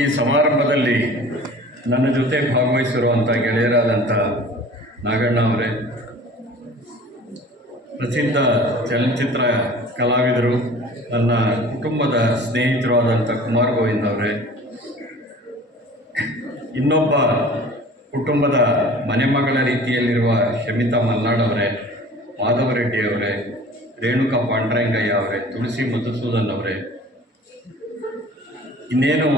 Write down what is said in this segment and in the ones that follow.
ಈ ಸಮಾರಂಭದಲ್ಲಿ ನನ್ನ ಜೊತೆ ಭಾಗವಹಿಸಿರುವಂಥ ಗೆಳೆಯರಾದಂಥ ನಾಗಣ್ಣ ಅವರೇ, ಪ್ರಸಿದ್ಧ ಚಲನಚಿತ್ರ ಕಲಾವಿದರು, ನನ್ನ ಕುಟುಂಬದ ಸ್ನೇಹಿತರು ಆದಂಥ ಕುಮಾರ್ ಗೋವಿಂದ್ ಅವರೇ, ಇನ್ನೊಬ್ಬ ಕುಟುಂಬದ ಮನೆಮಗಳ ರೀತಿಯಲ್ಲಿರುವ ಶಮಿತಾ ಮಲ್ನಾಡ್ ಅವರೇ ಮಾಧವರೆಡ್ಡಿ ಅವರೇ, ರೇಣುಕಾ ಪಾಂಡ್ರಂಗಯ್ಯ ಅವರೇ, ತುಳಸಿ ಮಧುಸೂದನ್ ಅವರೇ ಇನ್ನೇನು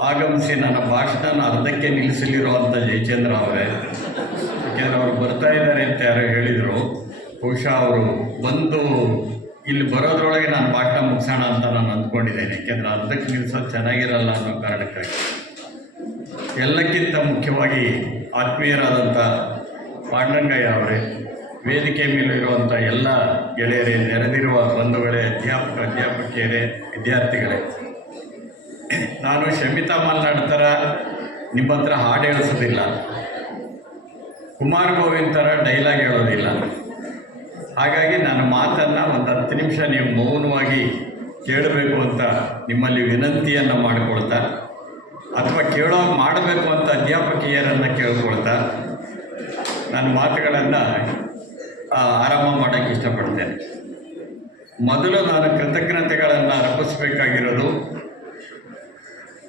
ಆಗಮಿಸಿ ನನ್ನ ಭಾಷಣ ಅರ್ಧಕ್ಕೆ ನಿಲ್ಲಿಸಲಿರುವಂಥ ಜಯಚಂದ್ರ ಅವರೇ. ಯಾಕೆಂದರೆ ಅವರು ಬರ್ತಾ ಇದ್ದಾರೆ ಅಂತ ಯಾರೋ ಹೇಳಿದರು. ಬಹುಶಃ ಅವರು ಬಂದು ಇಲ್ಲಿ ಬರೋದ್ರೊಳಗೆ ನಾನು ಭಾಷಣ ಮುಗಿಸೋಣ ಅಂತ ನಾನು ಅಂದ್ಕೊಂಡಿದ್ದೇನೆ. ಯಾಕೆಂದರೆ ಅರ್ಧಕ್ಕೆ ನಿಲ್ಲಿಸೋದು ಚೆನ್ನಾಗಿರಲ್ಲ ಅನ್ನೋ ಕಾರಣಕ್ಕಾಗಿ. ಎಲ್ಲಕ್ಕಿಂತ ಮುಖ್ಯವಾಗಿ ಆತ್ಮೀಯರಾದಂಥ ಪಾಂಡರಂಗಯ್ಯ ಅವರೇ, ವೇದಿಕೆ ಮೇಲಿರುವಂಥ ಎಲ್ಲ ಗೆಳೆಯರೇ, ನೆರೆದಿರುವ ಬಂಧುಗಳೇ, ಅಧ್ಯಾಪಕ, ಅಧ್ಯಾಪಕಿಯರೇ, ವಿದ್ಯಾರ್ಥಿಗಳೇ ನಾನು ಶಮಿತಾ ಮಾತಾಡ್ತಾರ ಥರ ನಿಮ್ಮ ಹತ್ರ ಹಾಡು ಹೇಳಿಸೋದಿಲ್ಲ ಕುಮಾರ್ ಗೋವಿಂದ್ ಥರ ಡೈಲಾಗ್ ಹೇಳೋದಿಲ್ಲ. ಹಾಗಾಗಿ ನನ್ನ ಮಾತನ್ನು ಒಂದು ಹತ್ತು ನಿಮಿಷ ನೀವು ಮೌನವಾಗಿ ಕೇಳಬೇಕು ಅಂತ ನಿಮ್ಮಲ್ಲಿ ವಿನಂತಿಯನ್ನು ಮಾಡಿಕೊಳ್ತಾ, ಅಥವಾ ಕೇಳೋ ಮಾಡಬೇಕು ಅಂತ ಅಧ್ಯಾಪಕಿಯರನ್ನು ಕೇಳ್ಕೊಳ್ತಾ ನನ್ನ ಮಾತುಗಳನ್ನು ಆರಾಮ ಮಾಡೋಕ್ಕೆ ಇಷ್ಟಪಡ್ತೇನೆ. ಮೊದಲು ನಾನು ಕೃತಜ್ಞತೆಗಳನ್ನು ಅರ್ಪಿಸಬೇಕಾಗಿರೋದು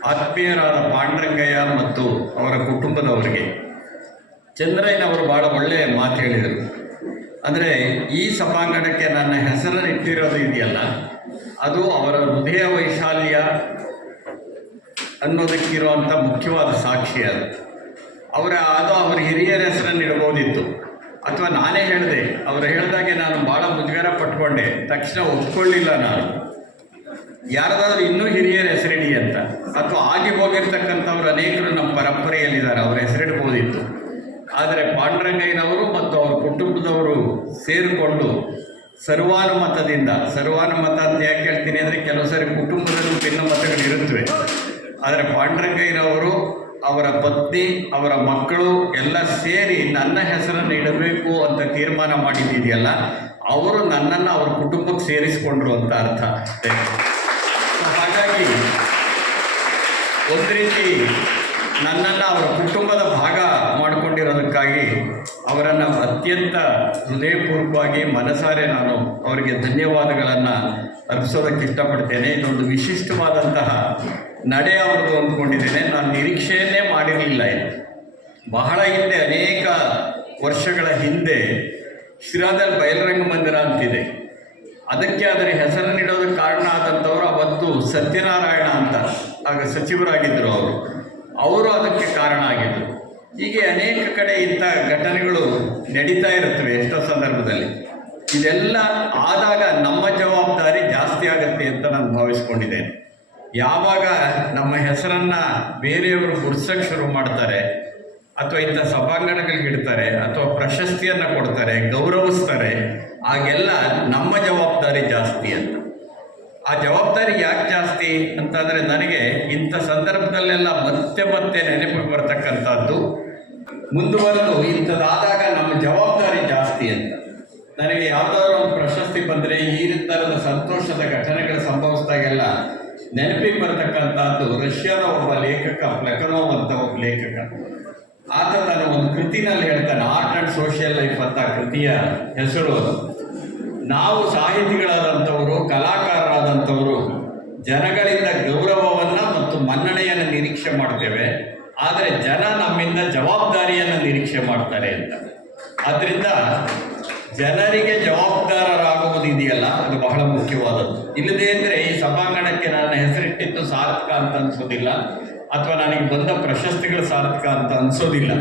ಆತ್ಮೀಯರಾದ ಪಾಂಡ್ರಂಗಯ್ಯ ಮತ್ತು ಅವರ ಕುಟುಂಬದವರಿಗೆ. ಚಂದ್ರಯ್ಯನವರು ಭಾಳ ಒಳ್ಳೆಯ ಮಾತು ಹೇಳಿದರು. ಅಂದರೆ ಈ ಸಭಾಂಗಣಕ್ಕೆ ನನ್ನ ಹೆಸರನ್ನು ಇಟ್ಟಿರೋದು ಇದೆಯಲ್ಲ, ಅದು ಅವರ ಹೃದಯ ವೈಶಾಲ್ಯ ಅನ್ನೋದಕ್ಕಿರುವಂಥ ಮುಖ್ಯವಾದ ಸಾಕ್ಷಿ ಅದು. ಅವರ ಅದು ಅವರ ಹಿರಿಯರ ಹೆಸರನ್ನು ಇಡ್ಬೋದಿತ್ತು ಅಥವಾ ನಾನೇ ಹೇಳಿದೆ, ಅವರು ಹೇಳಿದಾಗೆ ನಾನು ಭಾಳ ಮುಜುಗರ ಪಟ್ಕೊಂಡೆ, ತಕ್ಷಣ ಒಪ್ಕೊಳ್ಳಿಲ್ಲ ನಾನು. ಯಾರದಾದ್ರೂ ಇನ್ನೂ ಹಿರಿಯರ ಹೆಸರಿಡಿ ಅಂತ, ಅಥವಾ ಆಗಿ ಹೋಗಿರ್ತಕ್ಕಂಥವ್ರು ಅನೇಕರು ನಮ್ಮ ಪರಂಪರೆಯಲ್ಲಿದ್ದಾರೆ, ಅವರ ಹೆಸರಿಡ್ಬೋದಿತ್ತು. ಆದರೆ ಪಾಂಡುರಂಗಯ್ಯನವರು ಮತ್ತು ಅವರ ಕುಟುಂಬದವರು ಸೇರಿಕೊಂಡು ಸರ್ವಾನುಮತದಿಂದ, ಸರ್ವಾನುಮತ ಅಂತ ಯಾಕೆ ಹೇಳ್ತೀನಿ ಅಂದರೆ ಕೆಲವು ಸಾರಿ ಕುಟುಂಬದಲ್ಲೂ ಭಿನ್ನಮತಗಳು ಇರುತ್ತವೆ. ಆದರೆ ಪಾಂಡುರಂಗಯ್ಯನವರು, ಅವರ ಪತ್ನಿ, ಅವರ ಮಕ್ಕಳು ಎಲ್ಲ ಸೇರಿ ನನ್ನ ಹೆಸರನ್ನು ಇಡಬೇಕು ಅಂತ ತೀರ್ಮಾನ ಮಾಡಿದ್ದಿದೆಯಲ್ಲ ಅವರು ನನ್ನನ್ನು ಅವ್ರ ಕುಟುಂಬಕ್ಕೆ ಸೇರಿಸಿಕೊಂಡ್ರು ಅಂತ ಅರ್ಥ. ಹಾಗಾಗಿ ಒಂದು ರೀತಿ ನನ್ನನ್ನು ಅವರ ಕುಟುಂಬದ ಭಾಗ ಮಾಡಿಕೊಂಡಿರೋದಕ್ಕಾಗಿ ಅವರನ್ನು ಅತ್ಯಂತ ಹೃದಯಪೂರ್ವಕವಾಗಿ ಮನಸಾರೆ ನಾನು ಅವರಿಗೆ ಧನ್ಯವಾದಗಳನ್ನು ಅರ್ಪಿಸೋದಕ್ಕೆ ಇಷ್ಟಪಡ್ತೇನೆ. ಇನ್ನೊಂದು ವಿಶಿಷ್ಟವಾದಂತಹ ನಡೆ ಅವ್ರದ್ದು ಅಂದ್ಕೊಂಡಿದ್ದೇನೆ. ನಾನು ನಿರೀಕ್ಷೆಯನ್ನೇ ಮಾಡಿರಲಿಲ್ಲ ಬಹಳ ಹಿಂದೆ, ಅನೇಕ ವರ್ಷಗಳ ಹಿಂದೆ ಶಿರಾದಲ್ಲಿ ಬಯಲರಂಗ ಮಂದಿರ ಅಂತಿದೆ. ಅದಕ್ಕೆ ಅದರ ಹೆಸರನ್ನಿಡೋದಕ್ಕೆ ಕಾರಣ ಆದಂಥವ್ರು ಅವತ್ತು ಸತ್ಯನಾರಾಯಣ ಅಂತ. ಆಗ ಸಚಿವರಾಗಿದ್ದರು ಅವರು. ಅವರು ಅದಕ್ಕೆ ಕಾರಣ ಆಗಿದ್ದರು. ಹೀಗೆ ಅನೇಕ ಕಡೆ ಇಂಥ ಘಟನೆಗಳು ನಡೀತಾ ಇರುತ್ತವೆ ಎಷ್ಟೋ ಸಂದರ್ಭದಲ್ಲಿ. ಇದೆಲ್ಲ ಆದಾಗ ನಮ್ಮ ಜವಾಬ್ದಾರಿ ಜಾಸ್ತಿ ಆಗುತ್ತೆ ಅಂತ ನಾನು ಭಾವಿಸ್ಕೊಂಡಿದ್ದೇನೆ. ಯಾವಾಗ ನಮ್ಮ ಹೆಸರನ್ನು ಬೇರೆಯವರು ಗುರ್ಸಕ್ಕೆ ಶುರು ಮಾಡ್ತಾರೆ ಅಥವಾ ಇಂಥ ಸಭಾಂಗಣಗಳಿಗೆ ಇಡ್ತಾರೆ ಅಥವಾ ಪ್ರಶಸ್ತಿಯನ್ನು ಕೊಡ್ತಾರೆ, ಗೌರವಿಸ್ತಾರೆ ಆಗೆಲ್ಲ ನಮ್ಮ ಜವಾಬ್ದಾರಿ ಜಾಸ್ತಿ ಅಂತ. ಆ ಜವಾಬ್ದಾರಿ ಯಾಕೆ ಜಾಸ್ತಿ ಅಂತಂದರೆ ನನಗೆ ಇಂಥ ಸಂದರ್ಭದಲ್ಲೆಲ್ಲ ಮತ್ತೆ ಮತ್ತೆ ನೆನಪು ಬರ್ತಕ್ಕಂಥದ್ದು. ಮುಂದುವರೆದು ಇಂಥದ್ದಾದಾಗ ನಮ್ಮ ಜವಾಬ್ದಾರಿ ಜಾಸ್ತಿ ಅಂತ. ನನಗೆ ಯಾವುದಾದ್ರು ಒಂದು ಪ್ರಶಸ್ತಿ ಬಂದರೆ ಈ ಥರದ ಸಂತೋಷದ ಘಟನೆಗಳು ಸಂಭವಿಸಿದಾಗೆಲ್ಲ ನೆನಪಿಗೆ ಬರ್ತಕ್ಕಂಥದ್ದು ರಷ್ಯಾದ ಒಬ್ಬ ಲೇಖಕ ಪ್ಲಕನೋ ಅಂತ ಒಬ್ಬ ಲೇಖಕ. ಆತ ತನ್ನ ಒಂದು ಕೃತಿನಲ್ಲಿ ಹೇಳ್ತಾನೆ ಆರ್ಟ್ ಅಂಡ್ ಸೋಷಿಯಲ್ ಲೈಫ್ ಅಂತ ಕೃತಿಯ ಹೆಸರು ನಾವು ಸಾಹಿತಿಗಳಾದಂಥವರು, ಕಲಾಕಾರರಾದಂಥವರು ಜನಗಳಿಂದ ಗೌರವವನ್ನು ಮತ್ತು ಮನ್ನಣೆಯನ್ನು ನಿರೀಕ್ಷೆ ಮಾಡ್ತೇವೆ. ಆದರೆ ಜನ ನಮ್ಮಿಂದ ಜವಾಬ್ದಾರಿಯನ್ನು ನಿರೀಕ್ಷೆ ಮಾಡ್ತಾರೆ ಅಂತ. ಆದ್ದರಿಂದ ಜನರಿಗೆ ಜವಾಬ್ದಾರರಾಗುವುದು ಇದೆಯಲ್ಲ ಅದು ಬಹಳ ಮುಖ್ಯವಾದದ್ದು. ಇಲ್ಲದೇ ಅಂದರೆ ಈ ಸಭಾಂಗಣಕ್ಕೆ ನನ್ನ ಹೆಸರಿಟ್ಟಿದ್ದು ಸಾರ್ಥಕ ಅಂತ ಅನ್ಸೋದಿಲ್ಲ. ಅಥವಾ ನನಗೆ ಬಂದ ಪ್ರಶಸ್ತಿಗಳು ಸಾರ್ಥಕ ಅಂತ ಅನ್ಸೋದಿಲ್ಲ.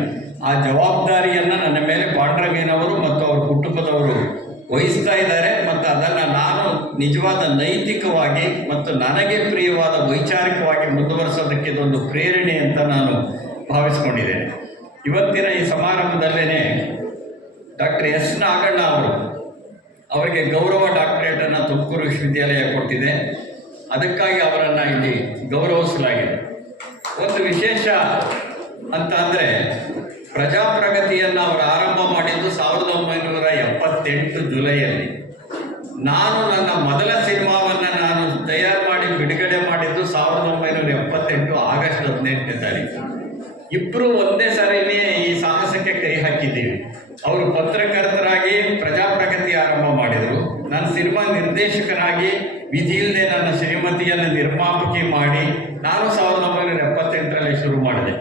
ಆ ಜವಾಬ್ದಾರಿಯನ್ನು ನನ್ನ ಮೇಲೆ ಪಾಂಡ್ರಂಗಯ್ಯನವರು ಮತ್ತು ಅವ್ರ ಕುಟುಂಬದವರು ವಹಿಸ್ತಾ ಇದ್ದಾರೆ ಮತ್ತು ಅದನ್ನು ನಾನು ನಿಜವಾದ ನೈತಿಕವಾಗಿ ಮತ್ತು ನನಗೆ ಪ್ರಿಯವಾದ ವೈಚಾರಿಕವಾಗಿ ಮುಂದುವರಿಸೋದಕ್ಕೆ ಇದೊಂದು ಪ್ರೇರಣೆ ಅಂತ ನಾನು ಭಾವಿಸ್ಕೊಂಡಿದ್ದೇನೆ. ಇವತ್ತಿನ ಈ ಸಮಾರಂಭದಲ್ಲೇ ಡಾಕ್ಟರ್ ಎಸ್ ನಾಗಣ್ಣ ಅವರು ಅವರಿಗೆ ಗೌರವ ಡಾಕ್ಟರೇಟನ್ನು ತುಮಕೂರು ವಿಶ್ವವಿದ್ಯಾಲಯ ಕೊಟ್ಟಿದೆ. ಅದಕ್ಕಾಗಿ ಅವರನ್ನು ಇಲ್ಲಿ ಗೌರವಿಸಲಾಗಿದೆ. ಒಂದು ವಿಶೇಷ ಅಂತ ಅಂದರೆ ಪ್ರಜಾಪ್ರಗತಿಯನ್ನು ಅವರು ಆರಂಭ ಮಾಡಿದ್ದು ಸಾವಿರದ ಒಂಬೈನೂರ ಎಪ್ಪತ್ತೆಂಟು ಜುಲೈಯಲ್ಲಿ. ನಾನು ನನ್ನ ಮೊದಲ ಸಿನಿಮಾವನ್ನು ನಾನು ತಯಾರು ಮಾಡಿ ಬಿಡುಗಡೆ ಮಾಡಿದ್ದು ಸಾವಿರದ ಒಂಬೈನೂರ ಎಪ್ಪತ್ತೆಂಟು ಆಗಸ್ಟ್ ಹದಿನೆಂಟನೇ ತಾರೀಕು. ಇಬ್ಬರು ಸಾರಿನೇ ಈ ಸಾಹಸಕ್ಕೆ ಕೈ ಹಾಕಿದ್ದೀವಿ ಅವರು ಪತ್ರಕರ್ತರಾಗಿ ಪ್ರಜಾಪ್ರಗತಿ ಆರಂಭ ಮಾಡಿದರು ನಾನು ಸಿನಿಮಾ ನಿರ್ದೇಶಕನಾಗಿ ವಿಧಿ ಇಲ್ಲದೆ ನನ್ನ ಶ್ರೀಮತಿಯನ್ನು ನಿರ್ಮಾಪಕಿ ಮಾಡಿ ನಾನು ಸಾವಿರದ ಒಂಬೈನೂರ ಎಪ್ಪತ್ತೆಂಟರಲ್ಲಿ ಶುರು ಮಾಡಿದೆ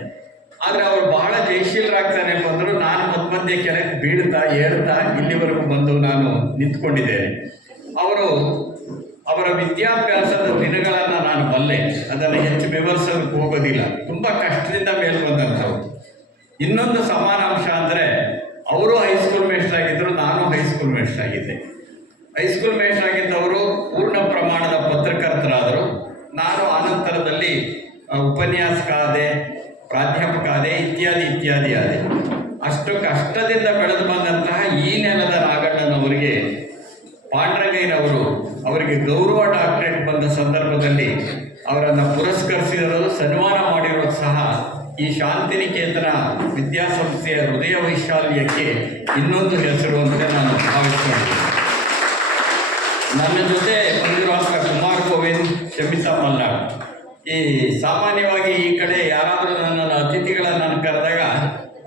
ಆದರೆ ಅವರು ಬಹಳ ಜಯಶೀಲರಾಗ್ತಾನೆ ಬಂದರು ನಾನು ಮಧ್ಯ ಮಧ್ಯೆ ಕೆಳಗೆ ಬೀಳ್ತಾ ಏಳ್ತಾ ಇಲ್ಲಿವರೆಗೂ ಬಂದು ನಾನು ನಿಂತ್ಕೊಂಡಿದ್ದೇನೆ ಅವರು ಅವರ ವಿದ್ಯಾಭ್ಯಾಸದ ದಿನಗಳನ್ನು ನಾನು ಬಲ್ಲೆ ಅದನ್ನು ಹೆಚ್ಚು ವಿವರಿಸೋದಕ್ಕೆ ಹೋಗೋದಿಲ್ಲ ತುಂಬ ಕಷ್ಟದಿಂದ ಮೇಲೆ ಬಂದಂಥವ್ರು ಇನ್ನೊಂದು ಸಮಾನಾಂಶ ಅಂದರೆ ಅವರು ಹೈಸ್ಕೂಲ್ ಮೇಸ್ಟರ್ ಆಗಿದ್ದರು ನಾನು ಹೈಸ್ಕೂಲ್ ಮೇಸ್ಟರ್ ಆಗಿದ್ದೆ ಹೈಸ್ಕೂಲ್ ಮೇಷ್ ಆಗಿದ್ದವರು ಪೂರ್ಣ ಪ್ರಮಾಣದ ಪತ್ರಕರ್ತರಾದರು. ನಾನು ಆನಂತರದಲ್ಲಿ ಉಪನ್ಯಾಸಕ ಆದೆ, ಪ್ರಾಧ್ಯಾಪಕ ಆದೆ, ಇತ್ಯಾದಿ ಇತ್ಯಾದಿ ಆದೆ. ಅಷ್ಟು ಕಷ್ಟದಿಂದ ಬೆಳೆದು ಬಂದಂತಹ ಈ ನೆಲದ ನಾಗಣ್ಣನವರಿಗೆ, ಪಾಂಡ್ರಂಗಯ್ಯನವರು ಅವರಿಗೆ ಗೌರವ ಡಾಕ್ಟರೇಟ್ ಬಂದ ಸಂದರ್ಭದಲ್ಲಿ ಅವರನ್ನು ಪುರಸ್ಕರಿಸಿರೋದು ಸನ್ಮಾನ ಮಾಡಿರೋದು ಸಹ ಈ ಶಾಂತಿನಿಕೇತನ ವಿದ್ಯಾಸಂಸ್ಥೆಯ ಹೃದಯ ವೈಶಾಲ್ಯಕ್ಕೆ ಇನ್ನೊಂದು ಹೆಸರು ಅಂತ ನಾನು ಭಾವಿಸ್ತೇನೆ. ನನ್ನ ಜೊತೆ ಬಂದಿರುವಂಥ ಕುಮಾರ್ ಕೋವಿಂದ್ ಶಮಿತಾ ಮಲ್ನಾಡ್. ಈ ಸಾಮಾನ್ಯವಾಗಿ ಈ ಕಡೆ ಯಾರಾದರೂ ನನ್ನನ್ನು ಅತಿಥಿಗಳನ್ನು ನಾನು ಕರೆದಾಗ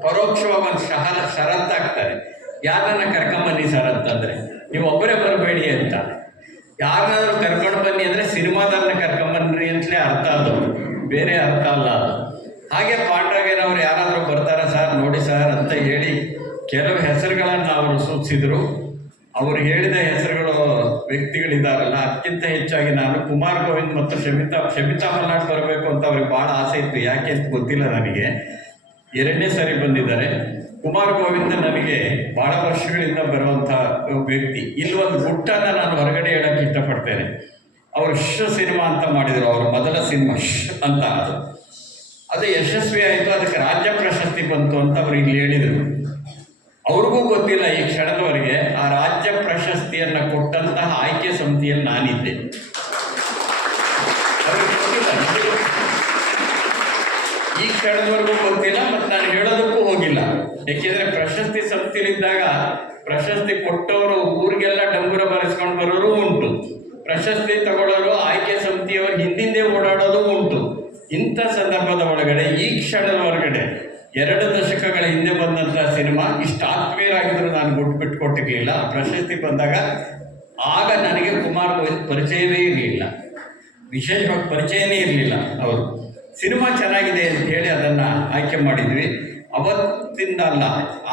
ಪರೋಕ್ಷವಾಗಿ ಒಂದು ಶಹರ ಷರತ್ತಾಗ್ತಾರೆ ಯಾರನ್ನ ಕರ್ಕೊಂಬನ್ನಿ ಸರ್ ಅಂತಂದರೆ ನೀವು ಒಬ್ಬರೇ ಬರಬೇಡಿ ಅಂತ. ಯಾರನ್ನಾದ್ರೂ ಕರ್ಕೊಂಡು ಬನ್ನಿ ಅಂದರೆ ಸಿನಿಮಾದನ್ನ ಕರ್ಕೊಂಬನ್ರಿ ಅಂತಲೇ ಅರ್ಥ ಅದು. ಬೇರೆ ಅರ್ಥ ಅಲ್ಲ ಅದು. ಹಾಗೆ ಪಾಂಡ್ರಾಗೇನವ್ರು ಯಾರಾದರೂ ಬರ್ತಾರೆ ಸರ್? ನೋಡಿ ಸರ್ ಅಂತ ಹೇಳಿ ಕೆಲವು ಹೆಸರುಗಳನ್ನು ಅವರು ಸೂಚಿಸಿದರು. ಅವರು ಹೇಳಿದ ಹೆಸರುಗಳು ವ್ಯಕ್ತಿಗಳಿದ್ದಾರಲ್ಲ ಅದಕ್ಕಿಂತ ಹೆಚ್ಚಾಗಿ ನಾನು ಕುಮಾರ್ ಗೋವಿಂದ್ ಮತ್ತು ಶಮಿತಾ ಶಮಿತಾ ಮಲ್ನಾಡ್ ಬರಬೇಕು ಅಂತ ಅವ್ರಿಗೆ ಭಾಳ ಆಸೆ ಇತ್ತು. ಯಾಕೆ ಅಂತ ಗೊತ್ತಿಲ್ಲ ನನಗೆ. ಎರಡನೇ ಸಾರಿ ಬಂದಿದ್ದಾರೆ. ಕುಮಾರ್ ಗೋವಿಂದ ನನಗೆ ಭಾಳ ವರ್ಷಗಳಿಂದ ಬರುವಂಥ ವ್ಯಕ್ತಿ. ಇಲ್ಲಿ ಒಂದು ಗುಟ್ಟನ್ನು ನಾನು ಹೊರಗಡೆ ಹೇಳಕ್ಕೆ ಇಷ್ಟಪಡ್ತೇನೆ. ಅವರು ಶ ಸಿನಿಮಾ ಅಂತ ಮಾಡಿದರು. ಅವರು ಮೊದಲ ಸಿನಿಮಾ ಶ್ ಅಂತ ಅದು. ಅದು ಯಶಸ್ವಿ ಆಯಿತು, ಅದಕ್ಕೆ ರಾಜ್ಯ ಪ್ರಶಸ್ತಿ ಬಂತು ಅಂತ ಅವರು ಇಲ್ಲಿ ಹೇಳಿದರು. ಅವ್ರಿಗೂ ಗೊತ್ತಿಲ್ಲ ಈ ಕ್ಷಣದವರೆಗೆ, ಆ ರಾಜ್ಯ ಪ್ರಶಸ್ತಿಯನ್ನು ಕೊಟ್ಟಂತಹ ಆಯ್ಕೆ ಸಮಿತಿಯಲ್ಲಿ ನಾನಿದ್ದೆ. ಈ ಕ್ಷಣದವರೆಗೂ ಗೊತ್ತಿಲ್ಲ, ಮತ್ತು ನಾನು ಹೇಳೋದಕ್ಕೂ ಹೋಗಿಲ್ಲ. ಏಕೆಂದರೆ ಪ್ರಶಸ್ತಿ ಸಮಿತಿಯಲ್ಲಿದ್ದಾಗ ಪ್ರಶಸ್ತಿ ಕೊಟ್ಟವರು ಊರಿಗೆಲ್ಲ ಡಂಗುರ ಬರೆಸ್ಕೊಂಡು ಬರೋರು ಉಂಟು. ಪ್ರಶಸ್ತಿ ತಗೊಳ್ಳೋರು ಆಯ್ಕೆ ಸಮಿತಿಯವರು ಹಿಂದಿಂದೆ ಓಡಾಡೋದು ಉಂಟು. ಇಂಥ ಸಂದರ್ಭದ ಒಳಗಡೆ, ಈ ಕ್ಷಣದ ಹೊರಗಡೆ ಎರಡು ದಶಕಗಳ ಹಿಂದೆ ಬಂದಂತಹ ಸಿನಿಮಾ, ಇಷ್ಟು ಆತ್ಮೀಯರಾಗಿದ್ದರೂ ನಾನು ಗುಟ್ಟು ಬಿಟ್ಕೊಟ್ಟಿರ್ಲಿಲ್ಲ. ಪ್ರಶಸ್ತಿ ಬಂದಾಗ ಆಗ ನನಗೆ ಕುಮಾರ್ ಪರಿಚಯವೇ ಇರಲಿಲ್ಲ. ವಿಶೇಷವಾಗಿ ಪರಿಚಯನೇ ಇರಲಿಲ್ಲ. ಅವರು ಸಿನಿಮಾ ಚೆನ್ನಾಗಿದೆ ಅಂತ ಹೇಳಿ ಅದನ್ನು ಆಯ್ಕೆ ಮಾಡಿದ್ವಿ. ಅವತ್ತಿಂದ ಅಲ್ಲ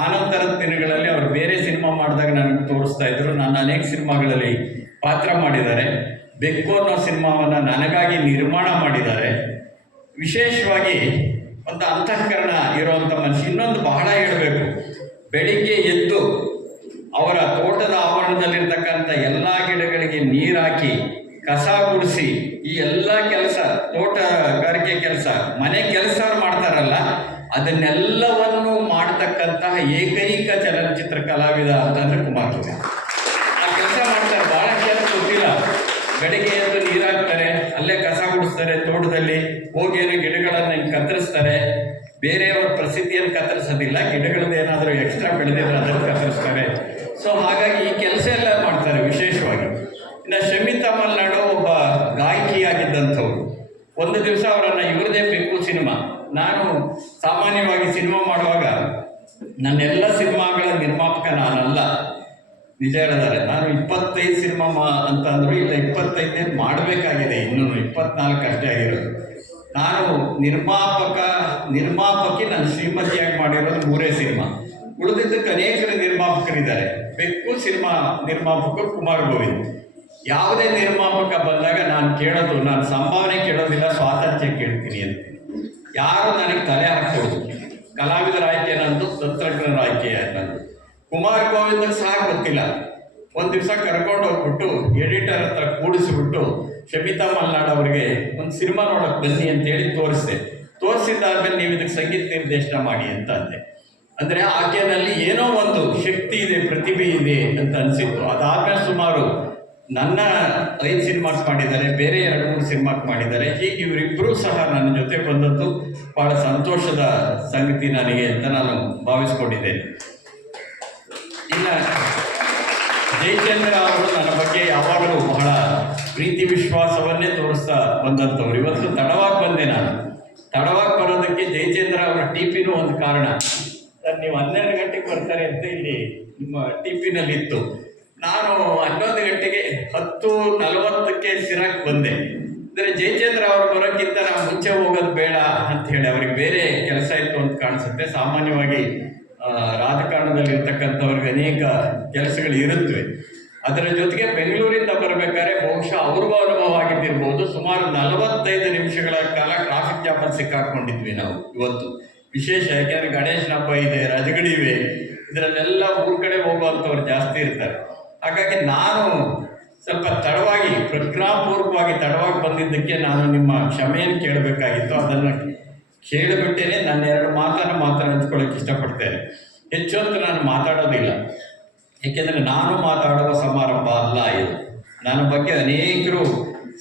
ಆನಂತರದ ದಿನಗಳಲ್ಲಿ ಅವರು ಬೇರೆ ಸಿನಿಮಾ ಮಾಡಿದಾಗ ನನಗೆ ತೋರಿಸ್ತಾ ಇದ್ರು. ನಾನು ಅನೇಕ ಸಿನಿಮಾಗಳಲ್ಲಿ ಪಾತ್ರ ಮಾಡಿದ್ದಾರೆ. ಬೆಕ್ಕು ಅನ್ನೋ ಸಿನಿಮಾವನ್ನು ನನಗಾಗಿ ನಿರ್ಮಾಣ ಮಾಡಿದ್ದಾರೆ. ವಿಶೇಷವಾಗಿ ಒಂದು ಅಂತಃಕರಣ ಇರುವಂಥ ಮನುಷ್ಯ, ಇನ್ನೊಂದು ಬಹಳ ಹೇಳಬೇಕು ಬೆಳಿಗ್ಗೆ ಎದ್ದು ಅವರ ತೋಟದ ಆವರಣದಲ್ಲಿರ್ತಕ್ಕಂಥ ಎಲ್ಲ ಗಿಡಗಳಿಗೆ ನೀರಾಕಿ ಕಸ ಗುಡಿಸಿ, ಈ ಎಲ್ಲ ಕೆಲಸ, ತೋಟಗಾರಿಕೆ ಕೆಲಸ, ಮನೆ ಕೆಲಸ ಮಾಡ್ತಾರಲ್ಲ, ಅದನ್ನೆಲ್ಲವನ್ನು ಮಾಡ್ತಕ್ಕಂತಹ ಏಕೈಕ ಚಲನಚಿತ್ರ ಕಲಾವಿದ ಅಂತಂದ್ರೆ ಕುಮಾರ್. ಆ ಕೆಲಸ ಮಾಡ್ತಾರೆ, ಬಹಳ ಕೆಲಸ ಗೊತ್ತಿಲ್ಲ ಬೆಳಿಗ್ಗೆ ಅಲ್ಲೇ ಕಸ ಗುಡಿಸ್ತಾರೆ, ತೋಟದಲ್ಲಿ ಹೋಗಿ ಏನೋ ಗಿಡಗಳನ್ನ ಕತ್ತರಿಸ್ತಾರೆ. ಬೇರೆಯವ್ರ ಪ್ರಸಿದ್ಧಿಯನ್ನು ಕತ್ತರಿಸೋದಿಲ್ಲ ಗಿಡಗಳದ್ದು ಏನಾದರೂ ಎಕ್ಸ್ಟ್ರಾ ಬೆಳೆದಿದ್ರೆ ಅದನ್ನು ಕತ್ತರಿಸ್ತಾರೆ. ಸೊ ಹಾಗಾಗಿ ಈ ಕೆಲಸ ಎಲ್ಲ ಮಾಡ್ತಾರೆ ವಿಶೇಷವಾಗಿ. ಇನ್ನು ಶಮಿತಾ ಮಲ್ನಾಡು ಒಬ್ಬ ಗಾಯಕಿಯಾಗಿದ್ದಂಥವ್ರು. ಒಂದು ದಿವಸ ಅವರನ್ನ ಇವ್ರದೇ ಬೇಕು ಸಿನಿಮಾ. ನಾನು ಸಾಮಾನ್ಯವಾಗಿ ಸಿನಿಮಾ ಮಾಡುವಾಗ ನನ್ನೆಲ್ಲ ಸಿನಿಮಾಗಳ ನಿರ್ಮಾಪಕ ನಾನಲ್ಲ. ನಿಜ ಹೇಳಿದ್ದಾರೆ ನಾನು ಇಪ್ಪತ್ತೈದು ಸಿನಿಮಾ ಮಾ ಅಂತ ಇಲ್ಲ ಇಪ್ಪತ್ತೈದನೇ ಮಾಡಬೇಕಾಗಿದೆ. ಇನ್ನೂ ಇಪ್ಪತ್ನಾಲ್ಕು ಅಷ್ಟೇ ಆಗಿರೋದು. ನಾನು ನಿರ್ಮಾಪಕ, ನಿರ್ಮಾಪಕಿ ನಾನು ಶ್ರೀಮತಿಯಾಗಿ ಮಾಡಿರೋದು ಮೂರೇ ಸಿನಿಮಾ. ಉಳಿದಿದ್ದಕ್ಕೆ ಅನೇಕ ನಿರ್ಮಾಪಕರಿದ್ದಾರೆ. ಬೆಕ್ಕು ಸಿನಿಮಾ ನಿರ್ಮಾಪಕರು ಕುಮಾರ್ ಗೋವಿಂದ್. ಯಾವುದೇ ನಿರ್ಮಾಪಕ ಬಂದಾಗ ನಾನು ಕೇಳೋದು, ನಾನು ಸಂಭಾವನೆ ಕೇಳೋದಿಲ್ಲ, ಸ್ವಾತಂತ್ರ್ಯ ಕೇಳ್ತೀನಿ ಅಂತ. ಯಾರು ನನಗೆ ತಲೆ ಹಾಕೋದು ಕಲಾವಿದರ ಆಯ್ಕೆ ನಂದು, ತಂತ್ರಜ್ಞರ ಆಯ್ಕೆ ನಂದು. ಕುಮಾರ್ ಗೋವಿಂದ ಸಹ ಗೊತ್ತಿಲ್ಲ. ಒಂದು ದಿವಸ ಕರ್ಕೊಂಡು ಹೋಗ್ಬಿಟ್ಟು ಎಡಿಟರ್ ಹತ್ರ ಕೂಡಿಸಿಬಿಟ್ಟು ಶಮಿತಾ ಮಲ್ನಾಡ್ ಅವರಿಗೆ ಒಂದು ಸಿನಿಮಾ ನೋಡಕ್ ಬನ್ನಿ ಅಂತೇಳಿ ತೋರಿಸಿದೆ. ತೋರಿಸಿದ್ದಾದ್ಮೇಲೆ ನೀವು ಇದಕ್ಕೆ ಸಂಗೀತ ನಿರ್ದೇಶನ ಮಾಡಿ ಅಂತ ಅಂದೆ. ಅಂದರೆ ಆಕೆನಲ್ಲಿ ಏನೋ ಒಂದು ಶಕ್ತಿ ಇದೆ, ಪ್ರತಿಭೆ ಇದೆ ಅಂತ ಅನಿಸಿತ್ತು. ಅದಾದ್ಮೇಲೆ ಸುಮಾರು ನನ್ನ ಐದು ಸಿನಿಮಾಸ್ ಮಾಡಿದ್ದಾರೆ, ಬೇರೆ ಎರಡು ಮೂರು ಸಿನಿಮಾಕ್ ಮಾಡಿದ್ದಾರೆ. ಹೀಗೆ ಇವರಿಬ್ಬರೂ ಸಹ ನನ್ನ ಜೊತೆ ಬಂದದ್ದು ಬಹಳ ಸಂತೋಷದ ಸಂಗತಿ ನನಗೆ ಅಂತ ನಾನು ಭಾವಿಸ್ಕೊಂಡಿದ್ದೇನೆ. ಇನ್ನು ಜಯಚಂದ್ರ ಅವರು ನನ್ನ ಬಗ್ಗೆ ಯಾವಾಗಲೂ ಬಹಳ ಪ್ರೀತಿ ವಿಶ್ವಾಸವನ್ನೇ ತೋರಿಸ್ತಾ ಬಂದಂಥವ್ರು. ಇವತ್ತು ತಡವಾಗಿ ಬಂದೆ ನಾನು. ತಡವಾಗಿ ಬರೋದಕ್ಕೆ ಜೈಚೇಂದ್ರ ಅವರ ಪಿನೂ ಒಂದು ಕಾರಣ. ಸರ್, ನೀವು ಹನ್ನೆರಡು ಗಂಟೆಗೆ ಬರ್ತಾರೆ ಅಂತ ಇಲ್ಲಿ ನಿಮ್ಮ ಟಿ ಇತ್ತು ನಾನು ಹನ್ನೊಂದು ಗಂಟೆಗೆ ಹತ್ತು ನಲವತ್ತಕ್ಕೆ ಸಿರಾಕ್ ಬಂದೆ. ಅಂದರೆ ಜಯಚಂದ್ರ ಅವರು ಬರೋಕ್ಕಿಂತ ನಾವು ಮುಂಚೆ ಹೋಗೋದು ಬೇಡ ಅಂತ ಹೇಳಿ, ಅವ್ರಿಗೆ ಬೇರೆ ಕೆಲಸ ಇತ್ತು ಅಂತ ಕಾಣಿಸುತ್ತೆ. ಸಾಮಾನ್ಯವಾಗಿ ಆ, ರಾಜಕಾರಣದಲ್ಲಿ ಇರ್ತಕ್ಕಂಥವ್ರಿಗೆ ಅನೇಕ ಕೆಲಸಗಳು ಇರುತ್ತವೆ. ಅದರ ಜೊತೆಗೆ ಬೆಂಗಳೂರಿಂದ ಬರಬೇಕಾದ್ರೆ ಬಹುಶಃ ಅವ್ರಿಗೂ ಅನುಭವ ಆಗಿದ್ದಿರ್ಬೋದು ಸುಮಾರು ನಲವತ್ತೈದು ನಿಮಿಷಗಳ ಕಾಲ ಟ್ರಾಫಿಕ್ ಜಾಮಲ್ಲಿ ಸಿಕ್ಕಾಕೊಂಡಿದ್ವಿ ನಾವು ಇವತ್ತು. ವಿಶೇಷ ಯಾಕೆಂದ್ರೆ ಗಣೇಶನ ಹಬ್ಬ ಇದೆ ರಜಗಡಿವೆ ಇದರಲ್ಲೆಲ್ಲ ಊರ್ ಕಡೆ ಹೋಗುವಂಥವ್ರು ಜಾಸ್ತಿ ಇರ್ತಾರೆ. ಹಾಗಾಗಿ ನಾನು ಸ್ವಲ್ಪ ತಡವಾಗಿ ಪ್ರಜ್ಞಾಪೂರ್ವಕವಾಗಿ ತಡವಾಗಿ ಬಂದಿದ್ದಕ್ಕೆ ನಾನು ನಿಮ್ಮ ಕ್ಷಮೆಯನ್ನು ಕೇಳಬೇಕಾಗಿತ್ತು. ಅದನ್ನು ಕೇಳಿಬಿಟ್ಟೇನೆ ನನ್ನ ಎರಡು ಮಾತನ್ನು ಮಾತ್ರ ಹಂಚ್ಕೊಳ್ಳೋಕೆ ಇಷ್ಟಪಡ್ತೇನೆ. ಅಂತ ನಾನು ಮಾತಾಡೋದಿಲ್ಲ. ಏಕೆಂದರೆ ನಾನು ಮಾತಾಡುವ ಸಮಾರಂಭ ಅಲ್ಲ ಇದು. ನನ್ನ ಬಗ್ಗೆ ಅನೇಕರು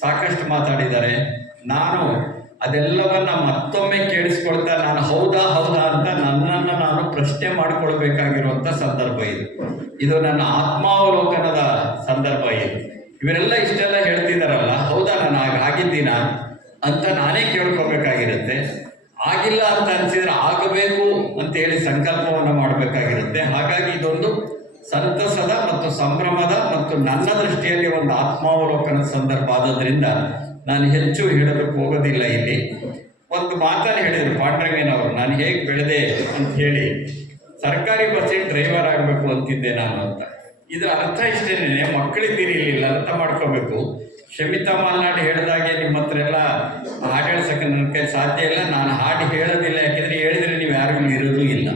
ಸಾಕಷ್ಟು ಮಾತಾಡಿದ್ದಾರೆ. ನಾನು ಅದೆಲ್ಲವನ್ನ ಮತ್ತೊಮ್ಮೆ ಕೇಳಿಸ್ಕೊಳ್ತಾ ನಾನು ಹೌದಾ ಹೌದಾ ಅಂತ ನನ್ನನ್ನು ನಾನು ಪ್ರಶ್ನೆ ಮಾಡಿಕೊಳ್ಬೇಕಾಗಿರುವಂಥ ಸಂದರ್ಭ ಇದು. ಇದು ನನ್ನ ಆತ್ಮಾವಲೋಕನದ ಸಂದರ್ಭ ಇದು. ಇವರೆಲ್ಲ ಇಷ್ಟೆಲ್ಲ ಹೇಳ್ತಿದ್ದಾರಲ್ಲ, ಹೌದಾ ನಾನು ಆಗ ಆಗಿದ್ದೀನಾ ಅಂತ ನಾನೇ ಕೇಳ್ಕೊಬೇಕಾಗಿರುತ್ತೆ ಆಗಿಲ್ಲ ಅಂತ ಅನ್ಸಿದ್ರೆ ಆಗಬೇಕು ಅಂತ ಹೇಳಿ ಸಂಕಲ್ಪವನ್ನು ಮಾಡಬೇಕಾಗಿರುತ್ತೆ. ಹಾಗಾಗಿ ಇದೊಂದು ಸಂತಸದ ಮತ್ತು ಸಂಭ್ರಮದ ಮತ್ತು ನನ್ನ ದೃಷ್ಟಿಯಲ್ಲಿ ಒಂದು ಆತ್ಮಾವಲೋಕನ ಸಂದರ್ಭ ಆದ್ದರಿಂದ ನಾನು ಹೆಚ್ಚು ಹೇಳೋದಕ್ಕೆ ಹೋಗೋದಿಲ್ಲ ಇಲ್ಲಿ. ಒಂದು ಮಾತನ್ನು ಹೇಳಿದರು ಪಾಂಡ್ರಂಗಯ್ಯನವರು ನಾನು ಹೇಗೆ ಬೆಳೆದೆ? ಅಂತ ಹೇಳಿ, ಸರ್ಕಾರಿ ಬಸ್ಸಿನ ಡ್ರೈವರ್ ಆಗಬೇಕು ಅಂತಿದ್ದೆ ನಾನು ಅಂತ. ಇದರ ಅರ್ಥ ಇಷ್ಟೇನೆ. ಮಕ್ಕಳಿದ್ದೀರಿ ಇಲ್ಲಿ ಅರ್ಥ ಮಾಡ್ಕೋಬೇಕು. ಶಮಿತಾ ಮಾಲ್ನಾಡಿ ಹೇಳಿದಾಗೆ ನಿಮ್ಮ ಹತ್ರ ಎಲ್ಲ ಹಾಡು ಹೇಳ್ಸಕ್ಕೆ ನನ್ನ ಕೈ ಸಾಧ್ಯ ಇಲ್ಲ. ನಾನು ಹಾಡು ಹೇಳೋದಿಲ್ಲ, ಯಾಕೆಂದ್ರೆ ಹೇಳಿದ್ರೆ ನೀವು ಯಾರಿಗೂ ಇರೋದೂ ಇಲ್ಲ.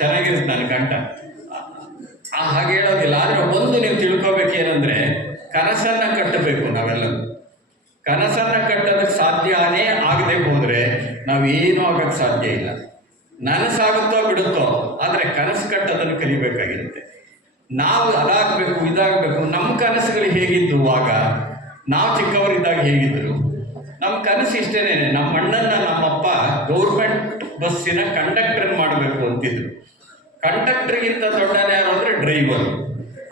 ಚೆನ್ನಾಗಿರುತ್ತೆ ನನ್ನ ಕಂಠ. ಹಾಗೆ ಹೇಳೋದಿಲ್ಲ. ಆದರೆ ಒಂದು ನೀವು ತಿಳ್ಕೊಬೇಕೇನೆಂದರೆ ಕನಸನ್ನು ಕಟ್ಟಬೇಕು ನಾವೆಲ್ಲ ಕನಸನ್ನು ಕಟ್ಟೋದಕ್ಕೆ ಸಾಧ್ಯನೇ ಆಗದೆ ಹೋದರೆ ನಾವೇನು ಆಗೋಕ್ಕೆ ಸಾಧ್ಯ ಇಲ್ಲ. ನನಸಾಗುತ್ತೋ ಬಿಡುತ್ತೋ, ಆದರೆ ಕನಸು ಕಟ್ಟೋದನ್ನು ಕಲಿಬೇಕಾಗಿರುತ್ತೆ. ನಾವು ಅದಾಗಬೇಕು, ಇದಾಗಬೇಕು, ನಮ್ಮ ಕನಸುಗಳು ಹೇಗಿದ್ದು ಆಗ ನಾವು ಚಿಕ್ಕವರಿದ್ದಾಗ ಹೇಗಿದ್ರು? ನಮ್ಮ ಕನಸು ಇಷ್ಟೇ ನಮ್ಮ ಅಣ್ಣನ ನಮ್ಮಪ್ಪ ಗೌರ್ಮೆಂಟ್ ಬಸ್ಸಿನ ಕಂಡಕ್ಟರ್ ಮಾಡಬೇಕು ಅಂತಿದ್ರು. ಕಂಡಕ್ಟರ್ಗಿಂತ ದೊಡ್ಡನ ಯಾರು ಅಂದರೆ ಡ್ರೈವರ್.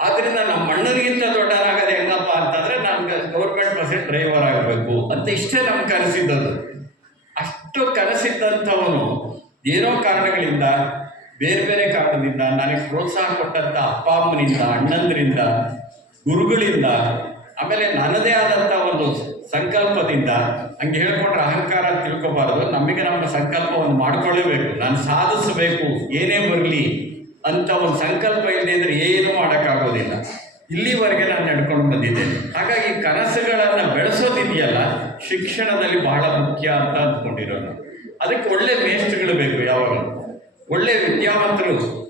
ಆದ್ರಿಂದ ನಮ್ಮ ಅಣ್ಣನಿಗಿಂತ ದೊಡ್ಡನಾಗದೆ ಹೆಂಗಪ್ಪ ಅಂತಂದ್ರೆ ನಮ್ಗೆ ಗೌರ್ಮೆಂಟ್ ಬಸ್ಸಿನ ಡ್ರೈವರ್ ಆಗಬೇಕು ಅಂತ ಇಷ್ಟೇ ನಮ್ಮ ಕನಸಿದ್ದದು ಅಷ್ಟು ಕನಸಿದ್ದಂಥವನು ಏನೋ ಕಾರಣಗಳಿಂದ, ಬೇರೆ ಬೇರೆ ಕಾರಣದಿಂದ, ನನಗೆ ಪ್ರೋತ್ಸಾಹ ಕೊಟ್ಟಂಥ ಅಪ್ಪ ಅಮ್ಮನಿಂದ, ಅಣ್ಣಂದ್ರಿಂದ, ಗುರುಗಳಿಂದ ಆಮೇಲೆ ನನ್ನದೇ ಆದಂಥ ಒಂದು ಸಂಕಲ್ಪದಿಂದ ಹಂಗೆ ಹೇಳ್ಕೊಂಡ್ರೆ ಅಹಂಕಾರ ತಿಳ್ಕೊಬಾರದು. ನಮಗೆ ನಮ್ಮ ಸಂಕಲ್ಪವನ್ನು ಮಾಡ್ಕೊಳ್ಳೇಬೇಕು. ನಾನು ಸಾಧಿಸಬೇಕು. ಏನೇ ಬರಲಿ ಅಂತ ಒಂದು ಸಂಕಲ್ಪ ಇಲ್ಲದೆ ಅಂದರೆ ಏನೂ ಮಾಡೋಕ್ಕಾಗೋದಿಲ್ಲ. ಇಲ್ಲಿವರೆಗೆ ನಾನು ನಡ್ಕೊಂಡು ಬಂದಿದ್ದೇನೆ. ಹಾಗಾಗಿ ಕನಸುಗಳನ್ನು ಬೆಳೆಸೋದಿದೆಯಲ್ಲ, ಶಿಕ್ಷಣದಲ್ಲಿ ಬಹಳ ಮುಖ್ಯ ಅಂತ ಅಂದ್ಕೊಂಡಿರೋದು. ಅದಕ್ಕೆ ಒಳ್ಳೆ ಮೇಸ್ಟ್ಗಳು ಬೇಕು ಯಾವಾಗಲೂ. ಒಳ್ಳೆ ವಿದ್ಯಾವಂತರು